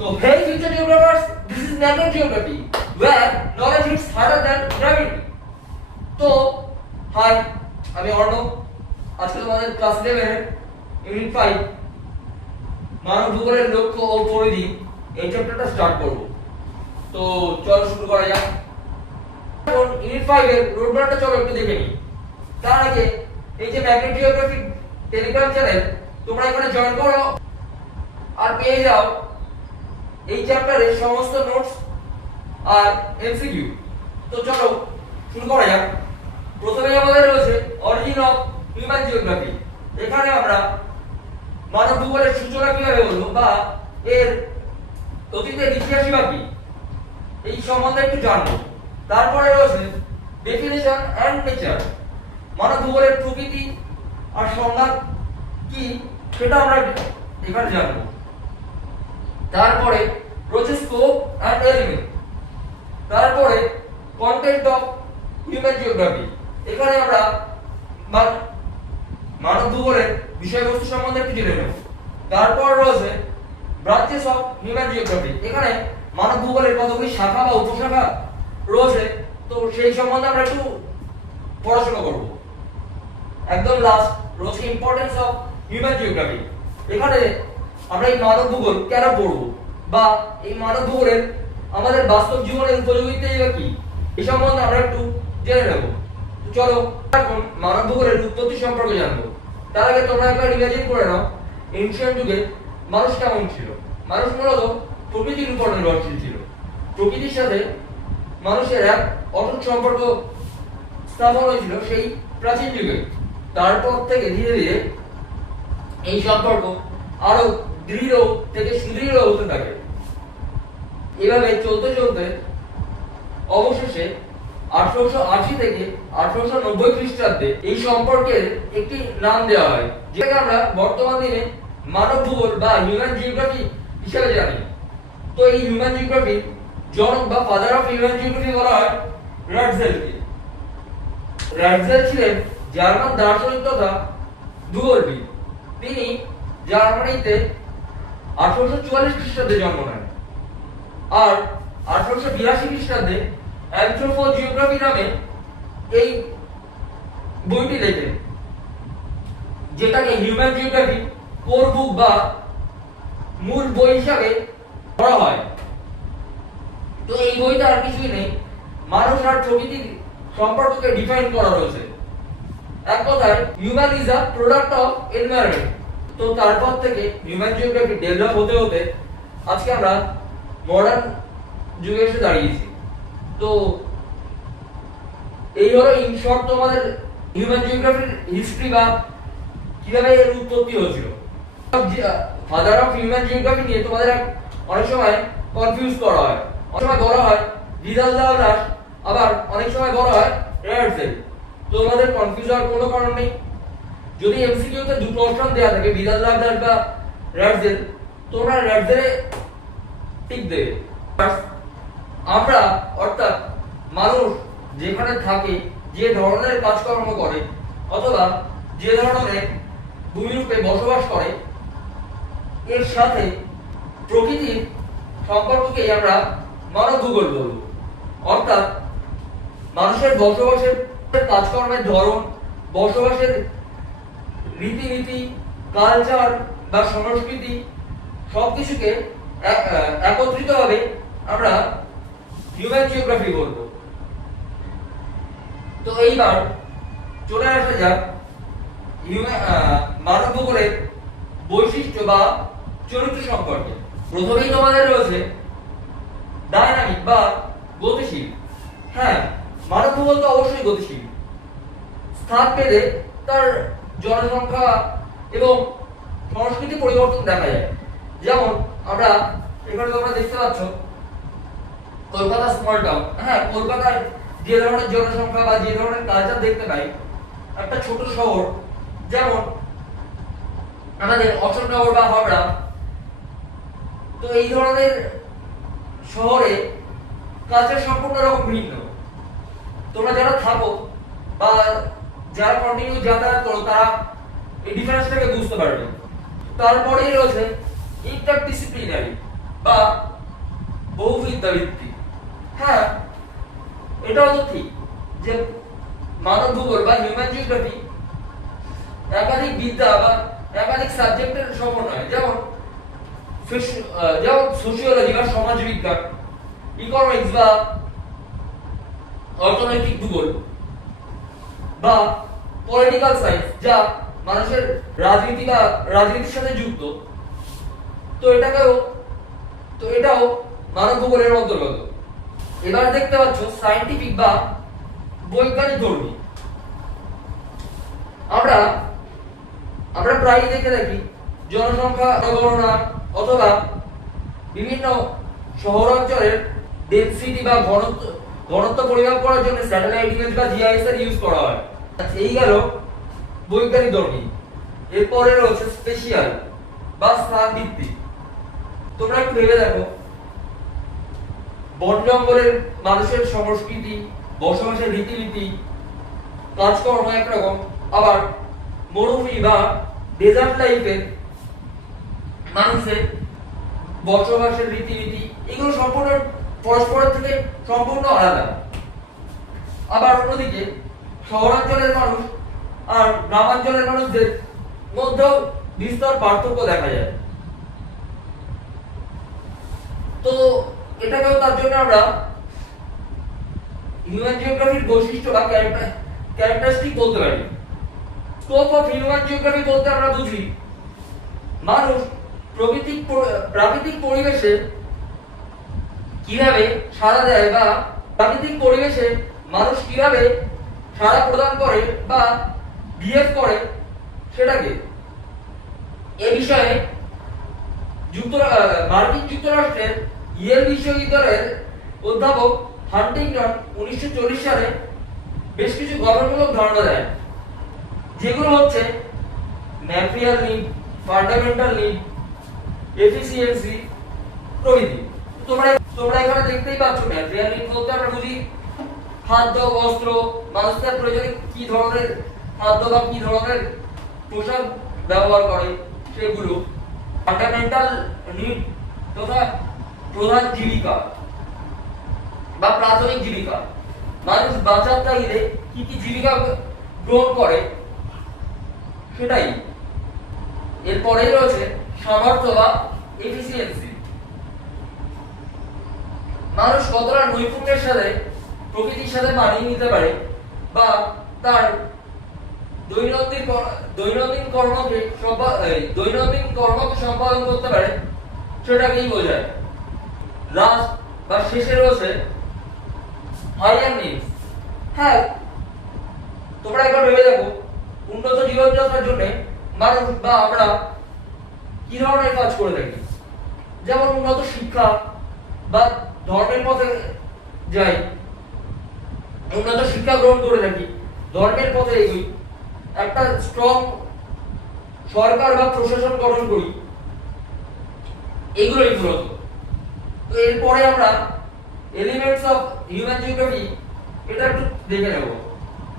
So, hey future geographers, this is Nano Geography, where knowledge hits harder than gravity. তো high, আমি অর্ণব। আজকে তোমাদের class 11 unit 5 মানব ভূগোলের লক্ষ্য ও পরিধি এই চ্যাপ্টারটা স্টার্ট করব। তো চলো শুরু করা যাক। এখন ইউনিট 5 এর রোডম্যাপটা চলো একটু দেখে নিই। তার আগে এই যে ম্যাগনেট জিওগ্রাফি টেলিগ্রাম চ্যানেল, তোমরা এখানে জয়েন করো আর পেয়ে যাও এই চ্যাপ্টারের সমস্ত নোটস আর এমসিকিউ। তো চলো শুরু করা যাক। প্রথমে আমাদের রয়েছে অরিজিন অফ হিউম্যান জিওগ্রাফি। এখানে আমরা মানব ভূগোলের সূচনা কিভাবে হলো বা এর অতীতের ইতিহাসই বা কি এই সম্বন্ধে একটু জানবো। তারপরে রয়েছে ডেফিনেশন এন্ড নেচার, মানব ভূগোলের প্রকৃতি আর সংজ্ঞা কি সেটা আমরা এখানে জানবো। তারপরে রয়েছে স্কোপ এন্ড এলিমেন্ট। তারপরে কন্টেন্ট অফ হিউম্যান জিওগ্রাফি, এখানে আমরা মানব ভূগোলের বিষয়বস্তু সম্বন্ধে একটু জেনে নেব। তারপর রয়েছে ব্রাঞ্চেস অফ হিউম্যান জিওগ্রাফি, এখানে মানব ভূগোলের কতগুলি শাখা বা উপশাখা রয়েছে, তো সেই সম্বন্ধে আমরা একটু পড়াশোনা করব। একদম লাস্ট রয়েছে ইম্পর্টেন্স অফ হিউম্যান জিওগ্রাফি, এখানে আমরা এই মানব ভূগোল কেন পড়ব বা এই মানব ভূগোলের আমাদের বাস্তব জীবনের উপযোগিতা কি এই সম্বন্ধে আমরা একটু জেনে নেব। চলো এখন মানব ভূগোলের উৎপত্তি সম্পর্কে জানবো। তার আগে তোমরা একবার ইমাজিন করে নাও এনশিয়েন্ট যুগে মানুষ কেমন ছিল। মানুষ মূলত প্রকৃতির উপর নির্ভরশীল ছিল। প্রকৃতির সাথে মানুষের এক অটুট সম্পর্ক স্থাপন হয়েছিল সেই প্রাচীন যুগে। তারপর থেকে ধীরে ধীরে এই সম্পর্ক আরো দৃঢ় থেকে সুদৃঢ় হতে থাকে। এভাবে চলতে চলতে অবশেষে 1880 থেকে 1890 খ্রিস্টাব্দে এই সম্পর্কের একটি নাম দেওয়া হয়, যেটাকে আমরা বর্তমান দিনে মানব ভূগোল বা হিউম্যান জিওগ্রাফি হিসেবে জানি। তো এই হিউম্যান জিওগ্রাফি জনক বা ফাদার অফ হিউম্যান জিওগ্রাফি বলা হয় রাটজেলকে। রাটজেল ছিলেন জার্মান দার্শনিক তথা ভূগোলবিদ। তিনি জার্মানিতে 1844 খ্রিস্টাব্দে জন্ম নেন আর 1882 খ্রিস্টাব্দে অ্যানথ্রোপোজিওগ্রাফি নামে এই বইটি লেখেন, যেটাকে হিউম্যান জিওগ্রাফি কোর বুক বা মূল বই হিসাবে পড়া হয়। তো এই বইতে আর কিছুই নেই, মানুষ আর প্রকৃতির সম্পর্ককে ডিফাইন করা রয়েছে। এক কথায় human is a product of environment. তো তারপর থেকে হিউম্যান জিওগ্রাফি ডেভেলপ হতে হতে আজকে আমরা মডার্ন যুগে এসে দাঁড়িয়েছি। তো এই হলো ইন শর্ট তোমাদের হিউম্যান জিওগ্রাফির হিস্ট্রি বা কিভাবে এর উৎপত্তি হয়েছিল। ফাদার অফ হিউম্যান জিওগ্রাফি নিয়ে তোমাদের অনেক সময় কনফিউজ করা হয়। অনেক সময় বলা হয় ভিদাল লাভলাস, আবার অনেক সময় বলা হয় রাটজেল। তো তোমাদের কনফিউজ হওয়ার কোনো কারণ নেই। যদি এমসিকিউ তে দুটো অপশন দেয়া থাকে ভিদাল লাভলাস বা রাটজেল, তোমরা রাটজেলে টিক দেবে। আমরা অর্থাৎ মানুষ যেখানে থাকে, যে ধরনের কাজকর্ম করে অথবা যে ধরনের ভূমিরূপে বসবাস করে, এর সাথে প্রকৃতির সম্পর্ককে আমরা মানব ভূগোল বলব। অর্থাৎ মানুষের বসবাসের কাজকর্মের ধরন, বসবাসের রীতিনীতি, কালচার বা সংস্কৃতি সবকিছুকে একত্রিতভাবে আমরা হিউম্যান জিওগ্রাফি বলবো। তো এইবার চলে আসা যাক মানব ভূগোলের বৈশিষ্ট্য বা চরিত্র সম্পর্কে। প্রথমেই তোমাদের রয়েছে ডায়নামিক বা গতিশীল। হ্যাঁ, মানব ভূগোল তো অবশ্যই গতিশীল। স্থান ভেদে তার জনসংখ্যা এবং সংস্কৃতি পরিবর্তন দেখা যায়। যেমন আমরা এখানে তোমরা দেখতে পাচ্ছ কলকাতা স্মল টাউন। হ্যাঁ, কলকাতায় যে ধরনের জনসংখ্যা বা যে ধরনের কালচার দেখতে পাই, একটা ছোট শহর যেমন আমাদের অশোকনগর বা হাবড়া, তো এই ধরনের শহরে কালচার সম্পূর্ণ রকম ভিন্ন। তোমরা যারা থাকো বা যারা কন্টিনিউ যাতায়াত করো তারা এই ডিফারেন্সটাকে বুঝতে পারবে। তারপরেই রয়েছে ইন্টারডিসিপ্লিনারি। বা বহুবিদ্যা ভিত্তিক। হ্যাঁ, এটাও তো ঠিক যে মানব ভূগোল বা হিউম্যান জিওগ্রাফি একাধিক বিদ্যা বা একাধিক সাবজেক্টের সমন্বয়, যেমন সোশিওলজি বা সমাজ বিজ্ঞান, ইকোনমিক্স বা অর্থনৈতিক ভূগোল, বা পলিটিক্যাল সায়েন্স যা মানুষের রাজনীতি বা রাজনীতির সাথে যুক্ত। তো এটাও মানব ভূগোলের অন্তর্গত। এবার দেখতে পাচ্ছ সায়েন্টিফিক বা বৈজ্ঞানিক ধর্মী। আমরা প্রায়ই দেখে থাকি জনসংখ্যা গণনা অথবা বিভিন্ন শহরাঞ্চলের ডেনসিটি বা ঘনত্ব পরিমাপ করার জন্য স্যাটেলাইট ইমেজ বা জিআইএস এর ইউজ করা হয়। এই গেল বৈজ্ঞানিক ধর্মী। এরপরে রয়েছে স্পেশাল বা স্থান ভিত্তিক। তোমরা একটু ভেবে দেখো, বন জঙ্গলের মানুষের সংস্কৃতি, বসবাসের রীতিনীতি, কাজকর্ম একরকম, আবার মরুভূমি বা ডেজার্ট লাইফের মানুষের বসবাসের রীতিনীতি, এগুলো সম্পূর্ণ পরস্পরের থেকে সম্পূর্ণ আলাদা। আবার অন্যদিকে শহরাঞ্চলের মানুষ আর গ্রামাঞ্চলের মানুষদের মধ্যেও বিস্তর পার্থক্য দেখা যায়। তো এটাকেও তার জন্য আমরা হিউম্যান জিওগ্রাফির বৈশিষ্ট্য বা ক্যারেক্টারিস্টিক বলতে পারি। স্কোপ অফ হিউম্যান জিওগ্রাফি বলতে আমরা বুঝি মানুষ প্রাকৃতিক পরিবেশে কিভাবে সাড়া দেয় বা প্রাকৃতিক পরিবেশে মানুষ কিভাবে সাড়া প্রদান করে বা বিহেভ করে সেটাকে। এ বিষয়ে মার্কিন যুক্তরাষ্ট্রের ইয়েল বিশ্ববিদ্যালয়ের অধ্যাপক হান্টিংটন 1940 সালে বেশ কিছু গঠনমূলক ধারণা দেন, যেগুলো হচ্ছে material need, fundamental need, efficiency প্রভৃতি। তোমরা এখানে দেখতেই পাচ্ছ ম্যাটেরিয়াল নিড বলতে আমরা বুঝি খাদ্য, বস্ত্র, মানুষের প্রয়োজনে কি ধরনের খাদ্য বা কি ধরনের পোশাক ব্যবহার করে সেগুলো। ফান্ডামেন্টাল নিড তথা প্রধান জীবিকা বা প্রাথমিক জীবিকা, মানুষ বাঁচার তাগিদে কি কি জীবিকা গ্রহণ করে সেটাই। এরপরেই রয়েছে সামর্থ্য বা এফিসিয়েন্সি, মানুষ কতটা নৈপুণ্যের সাথে প্রকৃতির সাথে মানিয়ে নিতে পারে বা তার দৈনন্দিন কর্মকে সম্পাদন করতে পারে সেটাকেই বোঝায়। লাস্ট বা শেষে রয়েছে হাইয়ার নিডস। হ্যাঁ, তোমরা একবার ভেবে দেখো উন্নত জীবনযাত্রার জন্য মানুষ বা আমরা কি ধরনের কাজ করে থাকি। যেমন উন্নত শিক্ষা বা ধর্মের পথে যাই, উন্নত শিক্ষা গ্রহণ করে থাকি, ধর্মের পথে এগোই, একটা স্ট্রং সরকার বা প্রশাসন গঠন করি, এগুলোই মূলত। তো এরপরে আমরা এলিমেন্টস অফ হিউম্যান জিওগ্রাফি এটা একটু দেখে নেব।